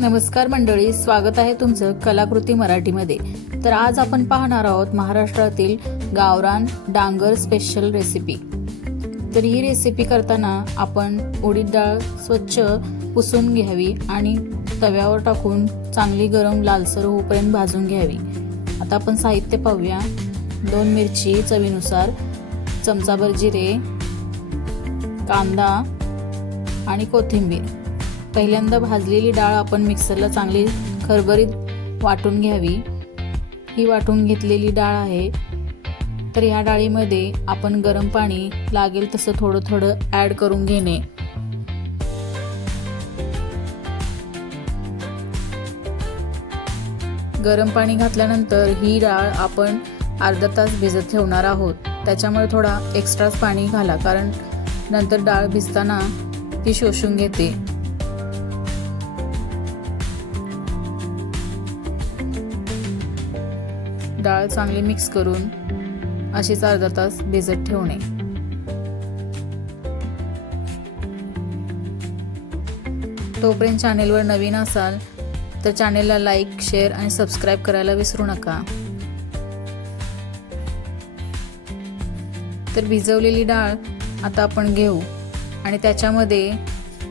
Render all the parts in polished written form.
नमस्कार मंडळी, स्वागत आहे तुमचं कलाकृती मराठीमध्ये। तर आज आपण पाहणार आहोत महाराष्ट्रातील गावरान डांगर स्पेशल रेसिपी। तर ही रेसिपी करताना आपण उडीद डाळ स्वच्छ पुसून घ्यावी आणि तव्यावर टाकून चांगली गरम लालसर होईपर्यंत भाजून घ्यावी। आता आपण साहित्य पाहूया। 2 मिरची चवीनुसार, चमचाभर जिरे, कांदा आणि कोथिंबीर। पहिल्यांदा भाजलेली डाळ आपण मिक्सरला चांगली खरबरीत वाटून घ्यावी। ही वाटून घेतलेली डाळ आहे। तर ह्या डाळीमध्ये आपण गरम पाणी लागेल तसं थोडं थोडं ॲड करून घेणे। गरम पाणी घातल्यानंतर ही डाळ आपण अर्धा तास भिजत ठेवणार आहोत। त्याच्यामुळे थोडा एक्स्ट्राच पाणी घाला, कारण नंतर डाळ भिजताना ती शोषून घेते। डाळ चांगली मिक्स करून अशीच अर्धा तास भिजत ठेवणे। तोपर्यंत चॅनेलवर नवीन असाल तर चॅनेलला लाईक, शेअर आणि सबस्क्राईब करायला विसरू नका। तर भिजवलेली डाळ आता आपण घेऊ आणि त्याच्यामध्ये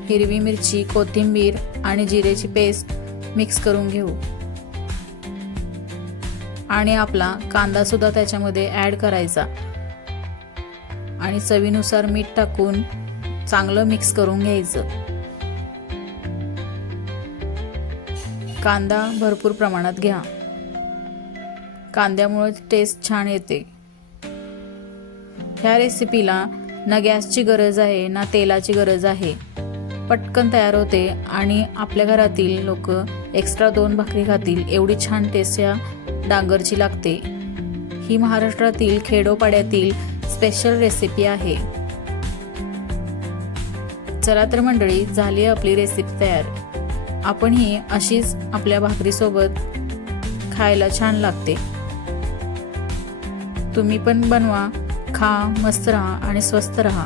हिरवी मिरची, कोथिंबीर आणि जिरेची पेस्ट मिक्स करून घेऊ आणि आपला कांदा सुद्धा त्याच्यामध्ये ॲड करायचा आणि चवीनुसार मीठ टाकून चांगलं मिक्स करून घ्यायचं। कांदा भरपूर प्रमाणात घ्या, कांद्यामुळे टेस्ट छान येते। ह्या रेसिपीला ना गॅसची गरज आहे ना तेलाची गरज आहे, पटकन तयार होते आणि आपल्या घरातील लोक एक्स्ट्रा 2 भाकरी खातील एवढी छान टेस्ट या डांगरची लागते। ही महाराष्ट्रातील खेडोपाड्यातील स्पेशल रेसिपी आहे। चला तर मंडळी, झाली आपली रेसिपी तयार। आपण ही अशीच आपल्या भाकरीसोबत खायला छान लागते। तुम्ही पण बनवा, खा, मस्त रहा आणि स्वस्थ रहा।